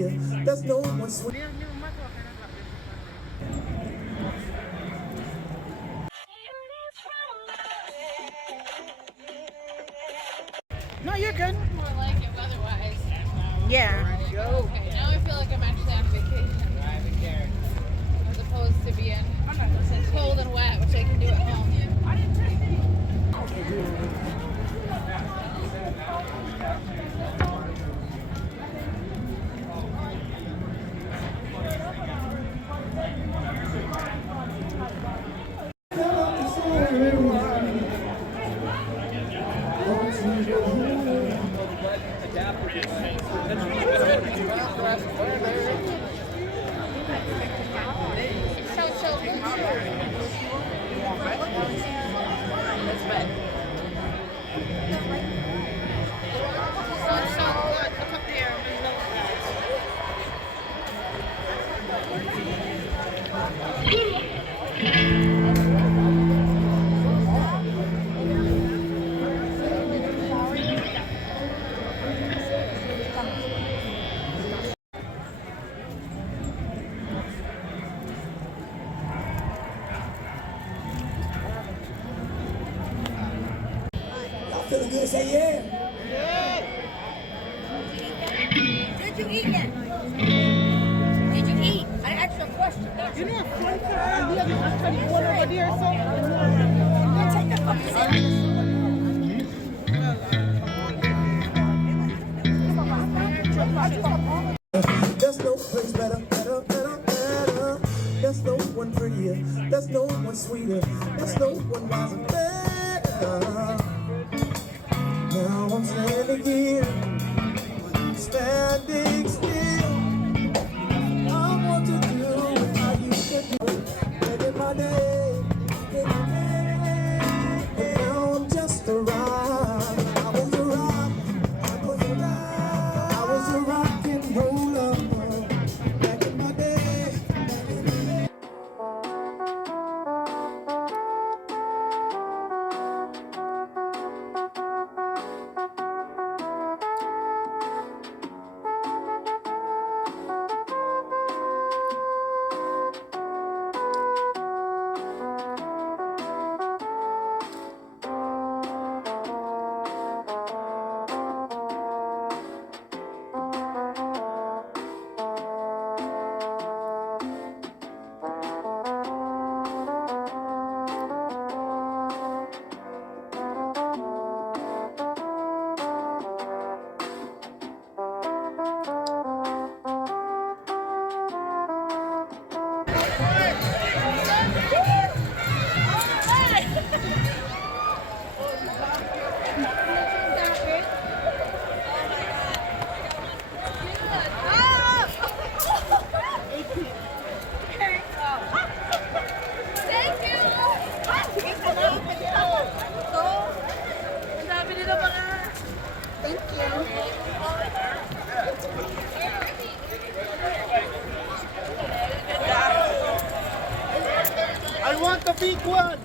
prettier. There's no one sweet. No, you're good. More like it otherwise. Yeah. Okay, now I feel like I'm actually on vacation. As opposed to being cold and wet, which I can do at home. Feeling good, say yeah. Did you eat yet? Did you eat? I asked you a question. You know, front and the other one over there, so. Take the fucking There's no place better. There's no one prettier. There's no one sweeter. There's no one wiser. Better. Now I'm standing here, standing still. I want to do what I used to do. Making my day, and now I'm just a rock. I was a rock. I was a rock and roller back in my day. I want the big one.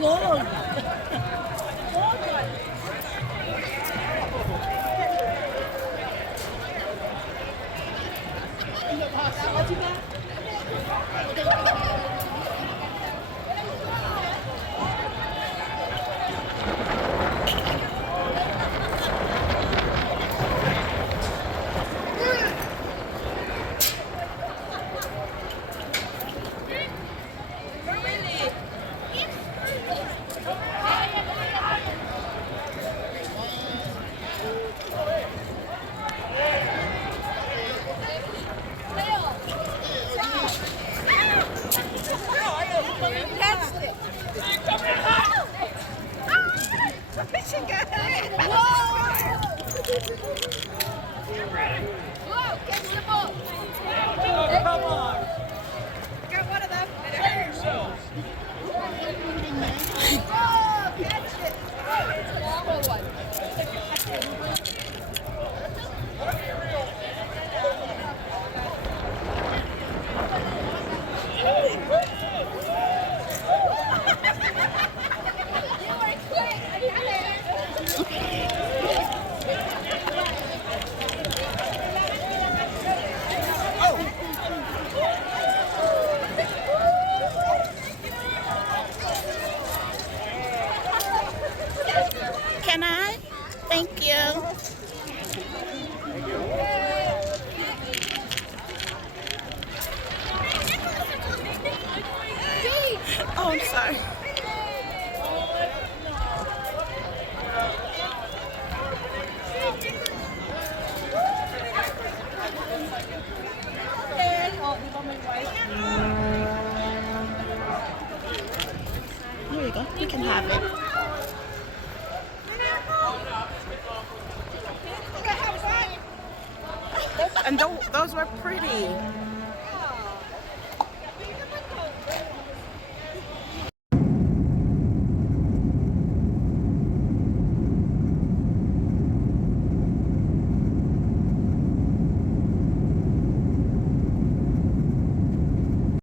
gold. Oh, I'm sorry. Here you go. You can have it.